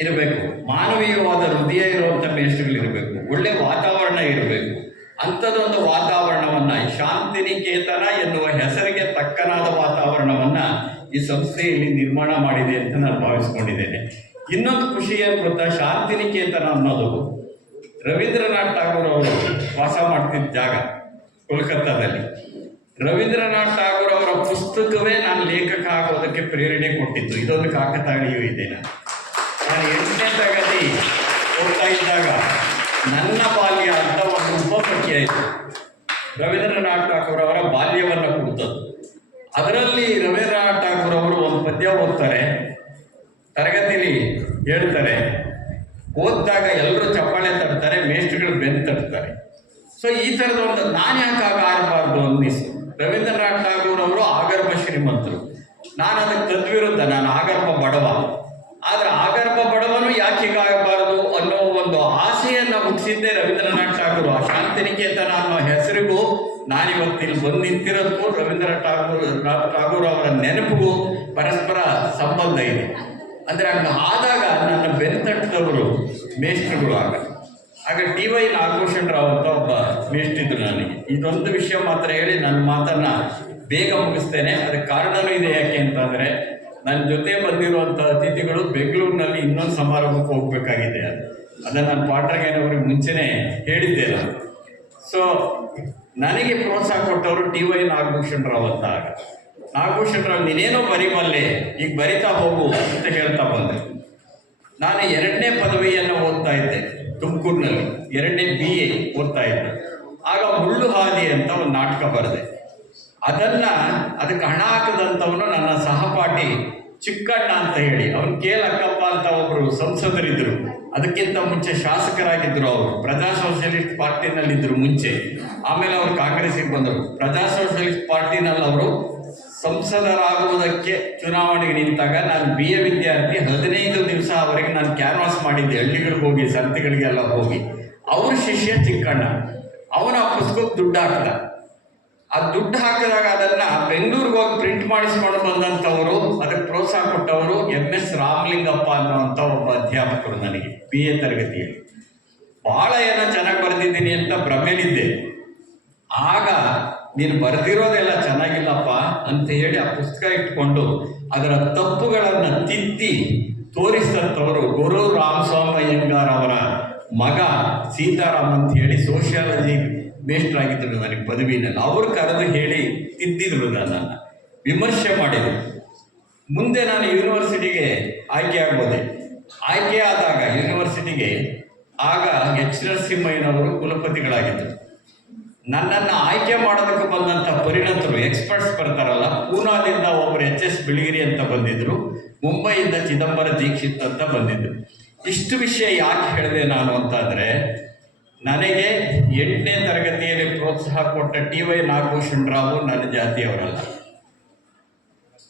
ಇರಬೇಕು. ಮಾನವೀಯವಾದ ಹೃದಯ ಇರುವಂಥ ಇರಬೇಕು ಒಳ್ಳೆ ವಾತಾವರಣ ಇರಬೇಕು. ಅಂಥದ್ದೊಂದು ವಾತಾವರಣವನ್ನ ಶಾಂತಿನಿಕೇತನ ಎನ್ನುವ ಹೆಸರಿಗೆ ತಕ್ಕನಾದ ವಾತಾವರಣವನ್ನ ಈ ಸಂಸ್ಥೆಯಲ್ಲಿ ನಿರ್ಮಾಣ ಮಾಡಿದೆ ಅಂತ ನಾನು ಭಾವಿಸ್ಕೊಂಡಿದ್ದೇನೆ. ಇನ್ನೊಂದು ಖುಷಿಯ ಗೊತ್ತಾ? ಶಾಂತಿನಿಕೇತನ ಅನ್ನೋದು. ರವೀಂದ್ರನಾಥ್ ಠಾಗೂರ್ ಅವರು ವಾಸ ಮಾಡ್ತಿದ್ದ ಜಾಗ ಕೋಲ್ಕತ್ತಾದಲ್ಲಿ. ರವೀಂದ್ರನಾಥ್ ಠಾಗೂರ್ ಅವರ ಪುಸ್ತಕವೇ ನಾನು ಲೇಖಕ ಆಗೋದಕ್ಕೆ ಪ್ರೇರಣೆ ಕೊಟ್ಟಿದ್ದು. ಇದೊಂದು ಕಾಕತಾಳಿಯೂ ಇದೆ. ನಾನು ನಾನು ಎಂಟನೇ ತರಗತಿ ಹೋಗ್ತಾ ಇದ್ದಾಗ ನನ್ನ ಬಾಲ್ಯ ಅಂತ ಒಂದು ಉಪಪಠ್ಯ ಆಯಿತು ರವೀಂದ್ರನಾಥ್ ಠಾಕೂರ್ ಅವರ ಬಾಲ್ಯವನ್ನು ಕುರಿತದ್ದು. ಅದರಲ್ಲಿ ರವೀಂದ್ರನಾಥ್ ಠಾಕೂರ್ ಅವರು ಒಂದು ಪದ್ಯ ಓದ್ತಾರೆ, ತರಗತಿಲಿ ಹೇಳ್ತಾರೆ. ಓದಿದಾಗ ಎಲ್ಲರೂ ಚಪ್ಪಾಳೆ ತಡ್ತಾರೆ ಮೇಷ್ಟ್ರುಗಳು ಬೆನ್ನು ತಡ್ತಾರೆ ಸೊ ಈ ಥರದ ಒಂದು ನಾನು ಯಾಕೆ ಆಗ ಆಗಬಾರ್ದು ಅನ್ನಿಸಿ. ರವೀಂದ್ರನಾಥ್ ಠಾಗೂರ್ ಅವರು ಆಗರ್ಭ ಶ್ರೀಮಂತರು. ನಾನು ಅದಕ್ಕೆ ತದ್ವಿರುದ್ಧ, ನಾನು ಆಗರ್ಭ ಬಡವ. ಆದರೆ ಆಗರ್ಭ ಹೀಗಾಗಬಾರದು ಅನ್ನೋ ಒಂದು ಆಸೆಯನ್ನ ಹುಟ್ಟಿಸಿದ್ದೇ ರವೀಂದ್ರನಾಥ್ ಠಾಕೂರ್. ಆ ಶಾಂತಿನಿಕೇತನ ಅನ್ನೋ ಹೆಸರಿಗೂ ನಾನಿವತ್ತು ಇಲ್ಲಿ ಬಂದು ನಿಂತಿರೋದು ರವೀಂದ್ರ ಠಾಕೂರ್ ಠಾಕೂರ್ ಅವರ ನೆನಪಿಗೂ ಪರಸ್ಪರ ಸಂಬಂಧ ಇದೆ. ಅಂದ್ರೆ ಹಂಗ ಆದಾಗ ನನ್ನ ಬೆನ್ತಟ್ಟದವರು ಮೇಷ್ಟ್ರುಗಳು ಆಗ. ಆಗ ಡಿ ವೈ ನಾಗಭೂಷಣ್ ರಾವ್ ಅಂತ ಒಬ್ಬ ಮೇಷ್ಟ್ರಿದ್ರು ನನಗೆ. ಇದೊಂದು ವಿಷಯ ಮಾತ್ರ ಹೇಳಿ ನನ್ನ ಮಾತನ್ನ ಬೇಗ ಮುಗಿಸ್ತೇನೆ. ಅದಕ್ಕೆ ಕಾರಣವೂ ಇದೆ ಯಾಕೆ ಅಂತಂದ್ರೆ ನನ್ನ ಜೊತೆ ಬಂದಿರುವಂಥ ಅತಿಥಿಗಳು ಬೆಂಗಳೂರಿನಲ್ಲಿ ಇನ್ನೊಂದು ಸಮಾರಂಭಕ್ಕೆ ಹೋಗಬೇಕಾಗಿದೆ. ಅದು ಅದನ್ನು ನಾನು ಪಾಟ್ರಂಗಯ್ಯನವ್ರಿಗೆ ಮುಂಚೆನೇ ಹೇಳಿದ್ದೆ ನಾನು ಸೊ ನನಗೆ ಪ್ರೋತ್ಸಾಹ ಕೊಟ್ಟವರು ಟಿ ವೈ ನಾಗಭೂಷಣ್ ರಾವ್ ಅಂತ ಆಗ. ನಾಗಭೂಷಣ್ ರಾವ್, ನೀನೇನೋ ಬರಿಬಲ್ಲೆ, ಈಗ ಬರಿತಾ ಹೋಗು ಅಂತ ಹೇಳ್ತಾ ಬಂದೆ. ನಾನು ಎರಡನೇ ಪದವಿಯನ್ನು ಓದ್ತಾ ಇದ್ದೆ, ತುಮಕೂರಿನಲ್ಲಿ. ಎರಡನೇ ಬಿ ಎ ಓದ್ತಾ ಇದ್ದೆ. ಆಗ ಮುಳ್ಳು ಹಾದಿ ಅಂತ ಒಂದು ನಾಟಕ ಬರೆದೆ. ಅದನ್ನ ಅದಕ್ಕೆ ಹಣ ಹಾಕದಂಥವನು ನನ್ನ ಸಹಪಾಠಿ ಚಿಕ್ಕಣ್ಣ ಅಂತ ಹೇಳಿ. ಅವ್ನು ಕೆ ಲಕ್ಕಪ್ಪ ಅಂತ ಒಬ್ಬರು ಸಂಸದರಿದ್ರು. ಅದಕ್ಕಿಂತ ಮುಂಚೆ ಶಾಸಕರಾಗಿದ್ದರು ಅವರು. ಪ್ರಜಾ ಸೋಷಿಯಲಿಸ್ಟ್ ಪಾರ್ಟಿನಲ್ಲಿದ್ದರು ಮುಂಚೆ. ಆಮೇಲೆ ಅವರು ಕಾಂಗ್ರೆಸ್ಸಿಗೆ ಬಂದರು. ಪ್ರಜಾ ಸೋಷಿಯಲಿಸ್ಟ್ ಪಾರ್ಟಿನಲ್ಲಿ ಅವರು ಸಂಸದರಾಗುವುದಕ್ಕೆ ಚುನಾವಣೆಗೆ ನಿಂತಾಗ ನಾನು ಬಿ ಎ ವಿದ್ಯಾರ್ಥಿ ಹದಿನೈದು ದಿವಸ ಅವರಿಗೆ ನಾನು ಕ್ಯಾನ್ವಾಸ್ ಮಾಡಿದ್ದೆ. ಹಳ್ಳಿಗಳಿಗೆ ಹೋಗಿ, ಸಂತೆಗಳಿಗೆಲ್ಲ ಹೋಗಿ. ಅವ್ರ ಶಿಷ್ಯ ಚಿಕ್ಕಣ್ಣ. ಅವನ ಪುಸ್ತಕಕ್ಕೆ ದುಡ್ಡು ಆ ದುಡ್ಡು ಹಾಕಿದಾಗ ಅದನ್ನ ಬೆಂಗಳೂರಿಗೆ ಹೋಗಿ ಪ್ರಿಂಟ್ ಮಾಡಿಸ್ಕೊಂಡು ಬಂದಂಥವರು ಅದಕ್ಕೆ ಪ್ರೋತ್ಸಾಹ ಕೊಟ್ಟವರು ಎಂ ಎಸ್ ರಾಮಲಿಂಗಪ್ಪ ಅನ್ನುವಂಥ ಒಬ್ಬ ಅಧ್ಯಾಪಕರು ನನಗೆ ಬಿ ಎ ತರಗತಿಯಲ್ಲಿ. ಬಹಳ ಏನೋ ಚೆನ್ನಾಗಿ ಬರೆದಿದ್ದೀನಿ ಅಂತ ಭ್ರಮೆಲಿದ್ದೆ. ಆಗ ನೀನು ಬರೆದಿರೋದೆಲ್ಲ ಚೆನ್ನಾಗಿಲ್ಲಪ್ಪ ಅಂತ ಹೇಳಿ ಆ ಪುಸ್ತಕ ಇಟ್ಕೊಂಡು ಅದರ ತಪ್ಪುಗಳನ್ನು ತಿದ್ದಿ ತೋರಿಸಿದಂಥವರು ಗುರು ರಾಮಸ್ವಾಮಯ್ಯಂಗಾರ್ ಅವರ ಮಗ ಸೀತಾರಾಮ್ ಅಂತ ಹೇಳಿ ಸೋಷಿಯಾಲಜಿ ಮೇಷ್ಟ್ರಾಗಿದ್ದರು ನನಗೆ ಪದವಿನಲ್ಲಿ ಅವರು ಕರೆದು ಹೇಳಿ ತಿದ್ದಿದ್ರು ನನ್ನನ್ನು ವಿಮರ್ಶೆ ಮಾಡಿದರು. ಮುಂದೆ ನಾನು ಯೂನಿವರ್ಸಿಟಿಗೆ ಆಯ್ಕೆ ಆಗ್ಬೋದೆ? ಆಯ್ಕೆ ಆದಾಗ ಯೂನಿವರ್ಸಿಟಿಗೆ ಆಗ ಎಚ್ ನರಸಿಂಹಯ್ಯನವರು ಕುಲಪತಿಗಳಾಗಿದ್ದರು. ನನ್ನನ್ನು ಆಯ್ಕೆ ಮಾಡೋದಕ್ಕೆ ಬಂದಂಥ ಪರಿಣತರು, ಎಕ್ಸ್ಪರ್ಟ್ಸ್ ಬರ್ತಾರಲ್ಲ, ಪೂನಾದಿಂದ ಒಬ್ಬರು ಎಚ್ ಎಸ್ ಬಿಳಿಗಿರಿ ಅಂತ ಬಂದಿದ್ದರು ಮುಂಬೈಯಿಂದ ಚಿದಂಬರ ದೀಕ್ಷಿತ್ ಅಂತ ಬಂದಿದ್ದರು ಇಷ್ಟು ವಿಷಯ ಯಾಕೆ ಹೇಳಿದೆ ನಾನು ಅಂತಂದರೆ ನನಗೆ ಎಂಟನೇ ತರಗತಿಯಲ್ಲಿ ಪ್ರೋತ್ಸಾಹ ಕೊಟ್ಟ ಟಿ ವೈ ನಾಗಭೂಷಣ್ ರಾವು ನನ್ನ ಜಾತಿಯವರಲ್ಲ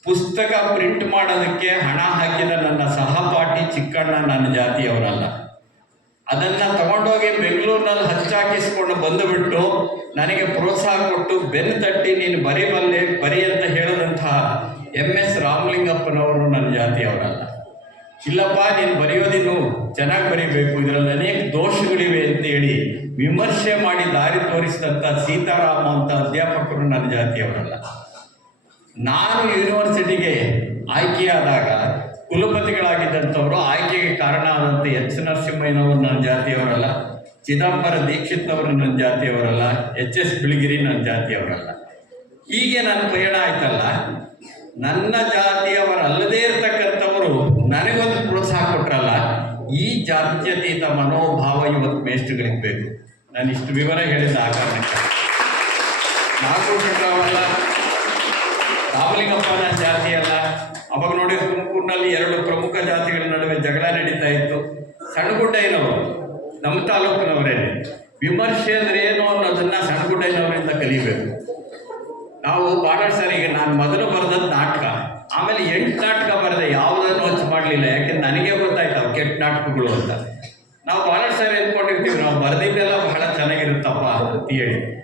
ಪುಸ್ತಕ ಪ್ರಿಂಟ್ ಮಾಡೋದಕ್ಕೆ ಹಣ ಹಾಕಿದ ನನ್ನ ಸಹಪಾಠಿ ಚಿಕ್ಕಣ್ಣ ನನ್ನ ಜಾತಿಯವರಲ್ಲ ಅದನ್ನ ತಗೊಂಡೋಗಿ ಬೆಂಗಳೂರಿನಲ್ಲಿ ಹಚ್ಚಾಕಿಸ್ಕೊಂಡು ಬಂದುಬಿಟ್ಟು ನನಗೆ ಪ್ರೋತ್ಸಾಹ ಕೊಟ್ಟು ಬೆನ್ನು ತಟ್ಟಿ ನೀನು ಬರಿಬಲ್ಲೆ, ಬರಿ ಅಂತ ಹೇಳಿದಂತಹ ಎಂ ಎಸ್ ರಾಮಲಿಂಗಪ್ಪನವರು ನನ್ನ ಜಾತಿಯವರಲ್ಲ ಇಲ್ಲಪ್ಪ, ನೀನು ಬರೆಯೋದಿನ್ನು ಚೆನ್ನಾಗಿ ಬರೀಬೇಕು. ಇದರಲ್ಲಿ ಅನೇಕ ದೋಷಗಳಿವೆ ಅಂತ ಹೇಳಿ ವಿಮರ್ಶೆ ಮಾಡಿ ದಾರಿ ತೋರಿಸಿದಂಥ ಸೀತಾರಾಮ ಅಂತ ಅಧ್ಯಾಪಕರು ನನ್ನ ಜಾತಿಯವರಲ್ಲ. ನಾನು ಯೂನಿವರ್ಸಿಟಿಗೆ ಆಯ್ಕೆಯಾದಾಗ, ಕುಲಪತಿಗಳಾಗಿದ್ದಂಥವರು ಆಯ್ಕೆಗೆ ಕಾರಣ ಆದಂಥ ಎಚ್. ನರಸಿಂಹಯ್ಯನವರು ನನ್ನ ಜಾತಿಯವರಲ್ಲ, ಚಿದಂಬರ ದೀಕ್ಷಿತ್ ಅವರು ನನ್ನ ಜಾತಿಯವರಲ್ಲ, ಎಚ್. ಎಸ್. ಬಿಳಿಗಿರಿ ನನ್ನ ಜಾತಿಯವರಲ್ಲ. ಹೀಗೆ ನನ್ನ ಪ್ರಯಾಣ ಆಯ್ತಲ್ಲ, ನನ್ನ ಜಾತಿಯವರಲ್ಲದೇ ಇರತಕ್ಕಂಥವರು ನನಗೊಂದು ಕೊಟ್ರಲ್ಲ ಈ ಜಾತ್ಯತೀತ ಮನೋಭಾವ ಇವತ್ತು ಮೇಷ್ಟ್ರುಗಳಿಗೆ ಬೇಕು ನಾನು ಇಷ್ಟು ವಿವರ ಹೇಳಿದ ಆ ಕಾರಣಕ್ಕೆ ನಾಗಭೂಷಣರಾವಲ್ಲ ರಾಮಲಿಂಗಪ್ಪನ ಜಾತಿ ಅಲ್ಲ. ಅವಾಗ ನೋಡಿ ತುಮಕೂರಿನಲ್ಲಿ ಎರಡು ಪ್ರಮುಖ ಜಾತಿಗಳ ನಡುವೆ ಜಗಳ ನಡೀತಾ ಇತ್ತು. ಸಣ್ಣಗುಡ್ಡಯ್ಯನವರು ನಮ್ಮ ತಾಲೂಕಿನವರೇನೆ ವಿಮರ್ಶೆ ಅಂದ್ರೆ ಏನು ಅನ್ನೋದನ್ನ ಸಣ್ಣಗುಡ್ಡಯ್ಯನವರಿಂದ ಕಲಿಬೇಕು. ನಾವು ಬಾಡ ಸರಿಗೆ ನಾನು ಮೊದಲು ಬರೆದದ್ದು ನಾಟಕ. ಆಮೇಲೆ ಎಂಟು ನಾಟಕ ಬರೆದೆ, ಯಾವುದನ್ನು ಹಚ್ಚು ಮಾಡಲಿಲ್ಲ. ಯಾಕೆಂದ್ರೆ ನನಗೆ ಗೊತ್ತಾಯ್ತು ಕೆಟ್ಟ ನಾಟಕಗಳು ಅಂತ. ನಾವು ಬಾಲಾಜ್ ಸರ್ ಅಂದ್ಕೊಂಡಿರ್ತೀವಿ, ನಾವು ಬರೆದಿದ್ದೆಲ್ಲ ಬಹಳ ಚೆನ್ನಾಗಿರುತ್ತಪ್ಪ ಅಂತ ಹೇಳಿ.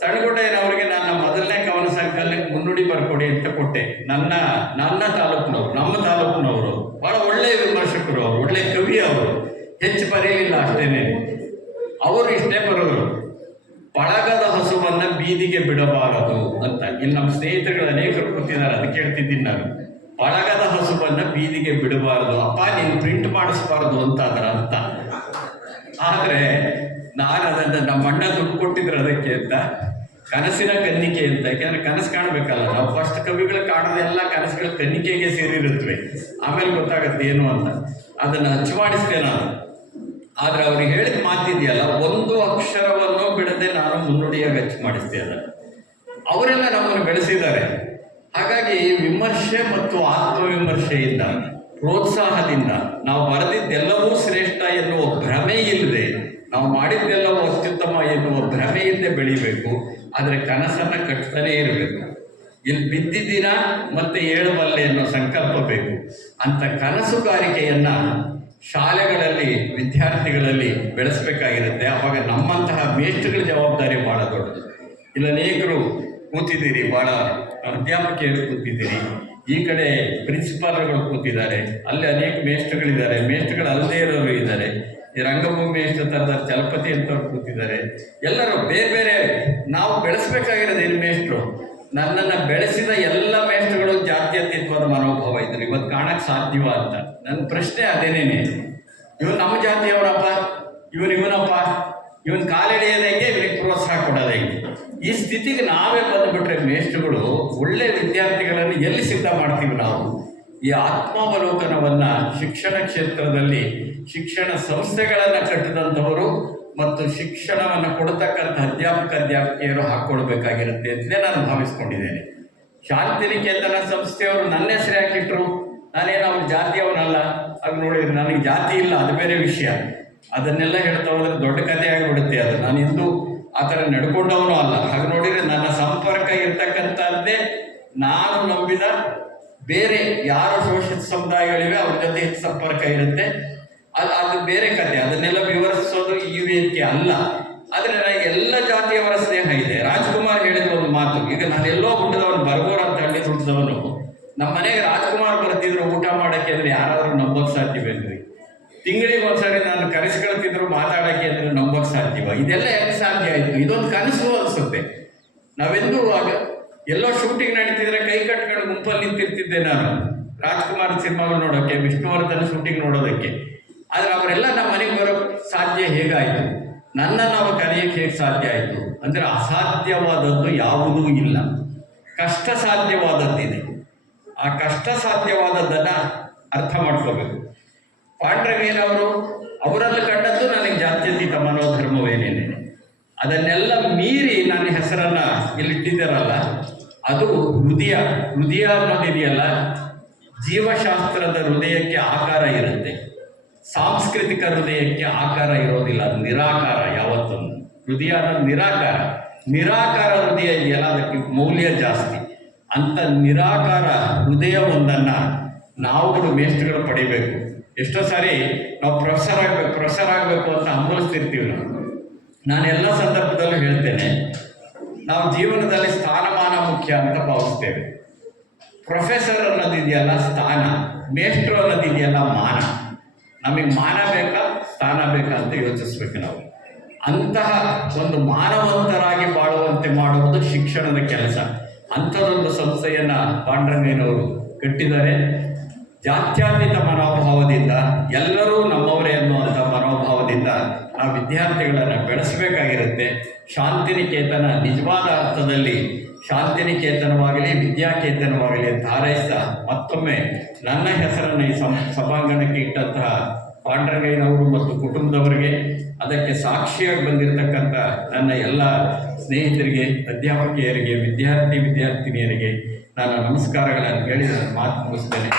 ಸಣ್ಣಗುಡ್ಡಯ್ಯನವರಿಗೆ ನನ್ನ ಮೊದಲನೇ ಕವನ ಸಂಕಲನಕ್ಕೆ ಮುನ್ನುಡಿ ಬರ್ಕೊಡಿ ಅಂತ ಕೊಟ್ಟೆ. ನನ್ನ ನನ್ನ ತಾಲೂಕಿನವರು, ನಮ್ಮ ತಾಲೂಕಿನವರು, ಬಹಳ ಒಳ್ಳೆಯ ವಿಮರ್ಶಕರು ಅವರು ಒಳ್ಳೆಯ ಕವಿ ಅವರು. ಹೆಚ್ಚು ಬರೆಯಲಿಲ್ಲ ಅಷ್ಟೇನೆ. ಅವರು ಇಷ್ಟೇ ಬರೋರು ಪಳಗದ ಹಸುವನ್ನ ಬೀದಿಗೆ ಬಿಡಬಾರದು ಅಂತ. ಇಲ್ಲಿ ನಮ್ಮ ಸ್ನೇಹಿತರುಗಳು ಅನೇಕರು ಕೂತಿದ್ದಾರೆ, ಅದಕ್ಕೆ ಹೇಳ್ತಿದ್ದೀನಿ ನಾನು. ಪಳಗದ ಹಸುವನ್ನ ಬೀದಿಗೆ ಬಿಡಬಾರದು. ಅಪ್ಪ, ನೀನು ಪ್ರಿಂಟ್ ಮಾಡಿಸ್ಬಾರದು ಅಂತ ಅದರ ಅರ್ಥ. ಆದರೆ ನಾನು ಅದನ್ನ ನಮ್ಮ ಅಣ್ಣ ದುಡ್ಡು ಕೊಟ್ಟಿದ್ರು ಅದಕ್ಕೆ ಅಂತ, ಕನಸಿನ ಕನ್ನಿಕೆ ಅಂತ. ಯಾಕೆಂದ್ರೆ ಕನಸು ಕಾಣಬೇಕಲ್ಲ, ನಾವು ಫಸ್ಟ್ ಕವಿಗಳು ಕಾಣೋದೆಲ್ಲ ಕನಸುಗಳ ಕನ್ನಿಕೆಗೆ ಸೇರಿರುತ್ತವೆ. ಆಮೇಲೆ ಗೊತ್ತಾಗುತ್ತೆ ಏನು ಅಂತ. ಅದನ್ನ ಅಚ್ಚು ಮಾಡಿಸಿದೆ ನಾನು. ಆದ್ರೆ ಅವ್ರು ಹೇಳಿದ ಮಾತಿದೆಯಲ್ಲ, ಒಂದು ಅಕ್ಷರವನ್ನು ಬಿಡದೆ ನಾನು ಮುನ್ನುಡಿಯಾಗಿ ಹೆಚ್ಚು ಮಾಡಿಸ್ತೇನೆ ಅವರೆಲ್ಲ ನಮ್ಮನ್ನು ಬೆಳೆಸಿದ್ದಾರೆ. ಹಾಗಾಗಿ ವಿಮರ್ಶೆ ಮತ್ತು ಆತ್ಮವಿಮರ್ಶೆಯಿಂದ ಪ್ರೋತ್ಸಾಹದಿಂದ, ನಾವು ಬರೆದಿದ್ದೆಲ್ಲವೂ ಶ್ರೇಷ್ಠ ಎನ್ನುವ ಭ್ರಮೆ ಇಲ್ಲದೆ, ನಾವು ಮಾಡಿದ್ದೆಲ್ಲವೂ ಅತ್ಯುತ್ತಮ ಎನ್ನುವ ಭ್ರಮೆಯಿಂದೇ ಬೆಳಿಬೇಕು. ಆದರೆ ಕನಸನ್ನು ಕಟ್ತಾನೇ ಇರಬೇಕು. ಇಲ್ಲಿ ಬಿದ್ದಿದ್ದೀರಾ ಮತ್ತೆ ಏಳಬಲ್ಲೆ ಅನ್ನೋ ಸಂಕಲ್ಪ ಬೇಕು. ಅಂತ ಕನಸುಗಾರಿಕೆಯನ್ನ ಶಾಲೆಗಳಲ್ಲಿ, ವಿದ್ಯಾರ್ಥಿಗಳಲ್ಲಿ ಬೆಳೆಸಬೇಕಾಗಿರುತ್ತೆ. ಅವಾಗ ನಮ್ಮಂತಹ ಮೇಷ್ಟ್ರುಗಳ ಜವಾಬ್ದಾರಿ ಬಹಳ ದೊಡ್ಡದು. ಇಲ್ಲಿ ಅನೇಕರು ಕೂತಿದ್ದೀರಿ, ಬಹಳ ಅಧ್ಯಾಪಕಿಯರು ಕೂತಿದ್ದೀರಿ. ಈ ಕಡೆ ಪ್ರಿನ್ಸಿಪಾಲ್ಗಳು ಕೂತಿದ್ದಾರೆ. ಅಲ್ಲಿ ಅನೇಕ ಮೇಷ್ಟ್ರುಗಳಿದ್ದಾರೆ. ಮೇಷ್ಟ್ರುಗಳು ಅಲ್ಲದೇ ಇರೋರು ಇದ್ದಾರೆ. ಈ ರಂಗಭೂಮಿ ಮೇಷ್ಟ್ರ ತರದ ಚಲಪತಿ ಅಂತವ್ರು ಕೂತಿದ್ದಾರೆ. ಎಲ್ಲರೂ ಬೇರೆ ಬೇರೆ, ನಾವು ಬೆಳೆಸಬೇಕಾಗಿರೋದು ಏನು ಮೇಷ್ಟ್ರು. ನನ್ನನ್ನು ಬೆಳೆಸಿದ ಎಲ್ಲ ಮೇಷ್ಟ್ರುಗಳು ಜಾತ್ಯತೀತವಾದ ಮನೋಭಾವ ಇದ್ರು. ಇವತ್ತು ಕಾಣಕ್ಕೆ ಸಾಧ್ಯವ ಅಂತ. ನನ್ನ ಪ್ರಶ್ನೆ ಅದೇನೇನೆ? ಇವನು ನಮ್ಮ ಜಾತಿಯವರಪ್ಪ? ಇವನು ಇವನಪ್ಪ? ಇವನ್ ಕಾಲೆಳೆಯೋದು ಹೆಂಗೆ? ಇವನಿಗೆ ಪ್ರೋತ್ಸಾಹ ಕೊಡೋದು ಹೆಂಗೆ? ಈ ಸ್ಥಿತಿಗೆ ನಾವೇ ಬಂದುಬಿಟ್ರೆ ಮೇಷ್ಟ್ರುಗಳು ಒಳ್ಳೆ ವಿದ್ಯಾರ್ಥಿಗಳನ್ನು ಎಲ್ಲಿ ಸಿದ್ಧ ಮಾಡ್ತೀವಿ ನಾವು? ಈ ಆತ್ಮಾವಲೋಕನವನ್ನು ಶಿಕ್ಷಣ ಕ್ಷೇತ್ರದಲ್ಲಿ ಶಿಕ್ಷಣ ಸಂಸ್ಥೆಗಳನ್ನು ಕಟ್ಟಿದಂಥವರು ಮತ್ತು ಶಿಕ್ಷಣವನ್ನು ಕೊಡತಕ್ಕಂಥ ಅಧ್ಯಾಪಕ ಅಧ್ಯಾಪಕಿಯರು ಹಾಕ್ಕೊಳ್ಬೇಕಾಗಿರುತ್ತೆ ಅಂತಲೇ ನಾನು ಭಾವಿಸ್ಕೊಂಡಿದ್ದೇನೆ. ಶಾಂತಿನಿಕೇತನ ಸಂಸ್ಥೆಯವರು ನನ್ನ ಹೆಸರು ಹಾಕಿಟ್ರು ನಾನೇನು ಅವ್ರ ಜಾತಿಯವನಲ್ಲ ಹಾಗೆ ನೋಡಿದ್ರೆ ನನಗೆ ಜಾತಿ ಇಲ್ಲ, ಅದು ಬೇರೆ ವಿಷಯ. ಅದನ್ನೆಲ್ಲ ಹೇಳ್ತಾ ಹೋದ್ರೆ ದೊಡ್ಡ ಕಥೆ ಆಗಿಬಿಡುತ್ತೆ ಅದು. ನಾನು ಇಂದು ಆ ಥರ ನಡ್ಕೊಂಡವನು ಅಲ್ಲ. ಹಾಗೆ ನೋಡಿದರೆ ನನ್ನ ಸಂಪರ್ಕ ಇರ್ತಕ್ಕಂಥದ್ದೇ ನಾನು ನಂಬಿದ ಬೇರೆ ಯಾರು ಶೋಷಿತ ಸಮುದಾಯಗಳಿವೆ, ಅವ್ರ ಜೊತೆ ಸಂಪರ್ಕ ಇರುತ್ತೆ. ಅದು ಅದು ಬೇರೆ ಕಥೆ ಅದನ್ನೆಲ್ಲ ವಿವರಿಸೋದು ಈ ವೇದಿಕೆ ಅಲ್ಲ. ಆದರೆ ನನಗೆ ಎಲ್ಲ ಜಾತಿಯವರ ಸ್ನೇಹ ಇದೆ. ರಾಜ್ಕುಮಾರ್ ಹೇಳಿದ ಒಂದು ಮಾತು, ಈಗ ನಾನು ಎಲ್ಲೋ ಹುಟ್ಟಿದವನು ಬರ್ಬೋರ್ ಅಂತ ಹಳ್ಳಿ ಹುಟ್ಟಿದವನು. ನಮ್ಮ ಮನೆಗೆ ರಾಜ್ಕುಮಾರ್ ಬರ್ತಿದ್ರು, ಊಟ ಮಾಡಕ್ಕೆ ಅಂದ್ರೆ ಯಾರಾದರೂ ನಂಬೋಕೆ ಸಾಧ್ಯವೇನ್ರಿ ತಿಂಗಳಿಗೆ ಒಂದ್ಸರಿ ನಾನು ಕರೆಸ್ಕೊಳ್ತಿದ್ರು ಮಾತಾಡಕ್ಕೆ ಅಂದ್ರೆ ನಂಬಕ್ ಸಾಧ್ಯವ ಇದೆಲ್ಲ ಹೆಂಗ್ ಸಾಧ್ಯ ಆಯ್ತು? ಇದೊಂದು ಕನಸು ಅನ್ಸುತ್ತೆ. ನಾವೆಂದೂ ಆಗ ಎಲ್ಲೋ ಶೂಟಿಂಗ್ ನಡೀತಿದ್ರೆ ಕೈ ಕಟ್ಕೊಂಡು ಗುಂಪಲ್ಲಿ ನಿಂತಿರ್ತಿದ್ದೆ ನಾನು. ರಾಜ್ಕುಮಾರ್ ಸಿನಿಮಾಗಳು ನೋಡೋಕ್ಕೆ, ವಿಷ್ಣುವರ್ಧನ್ ಶೂಟಿಂಗ್ ನೋಡೋದಕ್ಕೆ ಆದ್ರೆ ಅವರೆಲ್ಲ ನಮ್ಮ ಮನೆಗೆ ಬರೋಕ್ ಸಾಧ್ಯ ಹೇಗಾಯ್ತು ನನ್ನನ್ನು ನಾವು ಕರೆಯಕ್ಕೆ ಹೇಗೆ ಸಾಧ್ಯ ಆಯಿತು? ಅಂದರೆ ಅಸಾಧ್ಯವಾದದ್ದು ಯಾವುದೂ ಇಲ್ಲ. ಕಷ್ಟ ಸಾಧ್ಯವಾದದ್ದಿದೆ ಆ ಕಷ್ಟ ಸಾಧ್ಯವಾದದ್ದನ್ನು ಅರ್ಥ ಮಾಡ್ಕೋಬೇಕು. ಪಾಂಡ್ರವೇನವರು ಅವರಲ್ಲಿ ಕಂಡದ್ದು ನನಗೆ ಜಾತ್ಯತೀತ ಮನೋಧರ್ಮವೇನೇನೆ ಅದನ್ನೆಲ್ಲ ಮೀರಿ ನನ್ನ ಹೆಸರನ್ನ ಇಲ್ಲಿಟ್ಟಿದ್ದಾರಲ್ಲ, ಅದು ಹೃದಯ. ಹೃದಯ ಅನ್ನೋದಿದೆಯಲ್ಲ, ಜೀವಶಾಸ್ತ್ರದ ಹೃದಯಕ್ಕೆ ಆಕಾರ ಇರುತ್ತೆ. ಸಾಂಸ್ಕೃತಿಕ ಹೃದಯಕ್ಕೆ ಆಕಾರ ಇರೋದಿಲ್ಲ, ಅದು ನಿರಾಕಾರ ಯಾವತ್ತೂ ಹೃದಯ ಅನ್ನೋದು ನಿರಾಕಾರ. ನಿರಾಕಾರ ಹೃದಯ ಇದೆಯಲ್ಲ, ಅದಕ್ಕೆ ಮೌಲ್ಯ ಜಾಸ್ತಿ. ಅಂತ ನಿರಾಕಾರ ಹೃದಯ ಹೃದಯವೊಂದನ್ನು ನಾವುಗಳು ಮೇಷ್ಟ್ರುಗಳು ಪಡಿಬೇಕು. ಎಷ್ಟೋ ಸಾರಿ ನಾವು ಪ್ರೊಫೆಸರ್ ಆಗಬೇಕು ಪ್ರೊಫೆಸರ್ ಆಗಬೇಕು ಅಂತ ಹಂಬಲಿಸ್ತಿರ್ತೀವಿ ನಾವು. ನಾನು ಎಲ್ಲ ಸಂದರ್ಭದಲ್ಲೂ ಹೇಳ್ತೇನೆ, ನಾವು ಜೀವನದಲ್ಲಿ ಸ್ಥಾನಮಾನ ಮುಖ್ಯ ಅಂತ ಭಾವಿಸ್ತೇವೆ. ಪ್ರೊಫೆಸರ್ ಅನ್ನೋದಿದೆಯಲ್ಲ ಸ್ಥಾನ, ಮೇಷ್ಟ್ರು ಅನ್ನೋದಿದೆಯಲ್ಲ ಮಾನ. ನಮಗೆ ಮಾನ ಬೇಕಾ, ಸ್ಥಾನ ಬೇಕಾ ಅಂತ ಯೋಚಿಸ್ಬೇಕು ನಾವು. ಅಂತಹ ಒಂದು ಮಾನವಂತರಾಗಿ ಬಾಳುವಂತೆ ಮಾಡುವುದು ಶಿಕ್ಷಣದ ಕೆಲಸ. ಅಂಥದೊಂದು ಸಂಸ್ಥೆಯನ್ನು ಪಾಂಡ್ರಂಗಯ್ಯನವರು ಕಟ್ಟಿದ್ದಾರೆ. ಜಾತ್ಯಾತೀತ ಮನೋಭಾವದಿಂದ, ಎಲ್ಲರೂ ನಮ್ಮವರೇ ಅನ್ನುವಂಥ ಮನೋಭಾವದಿಂದ ನಾವು ವಿದ್ಯಾರ್ಥಿಗಳನ್ನು ಬೆಳೆಸಬೇಕಾಗಿರುತ್ತೆ. ಶಾಂತಿನಿಕೇತನ ನಿಜವಾದ ಅರ್ಥದಲ್ಲಿ ಶಾಂತಿನಿಕೇತನವಾಗಲಿ, ವಿದ್ಯಾಕೇತನವಾಗಲಿ ಅಂತ ಹಾರೈಸ್ತಾ ಮತ್ತೊಮ್ಮೆ ನನ್ನ ಹೆಸರನ್ನು ಈ ಸಭಾಂಗಣಕ್ಕೆ ಇಟ್ಟಂತಹ ಪಾಂಡ್ರಂಗಯ್ಯನವರು ಮತ್ತು ಕುಟುಂಬದವರಿಗೆ ಅದಕ್ಕೆ ಸಾಕ್ಷಿಯಾಗಿ ಬಂದಿರತಕ್ಕಂಥ ನನ್ನ ಎಲ್ಲ ಸ್ನೇಹಿತರಿಗೆ, ಅಧ್ಯಾಪಕಿಯರಿಗೆ, ವಿದ್ಯಾರ್ಥಿ ವಿದ್ಯಾರ್ಥಿನಿಯರಿಗೆ ನಾನು ನಮಸ್ಕಾರಗಳನ್ನು ಹೇಳಿ ನಾನು ಮಾತು ಮುಗಿಸ್ತೇನೆ.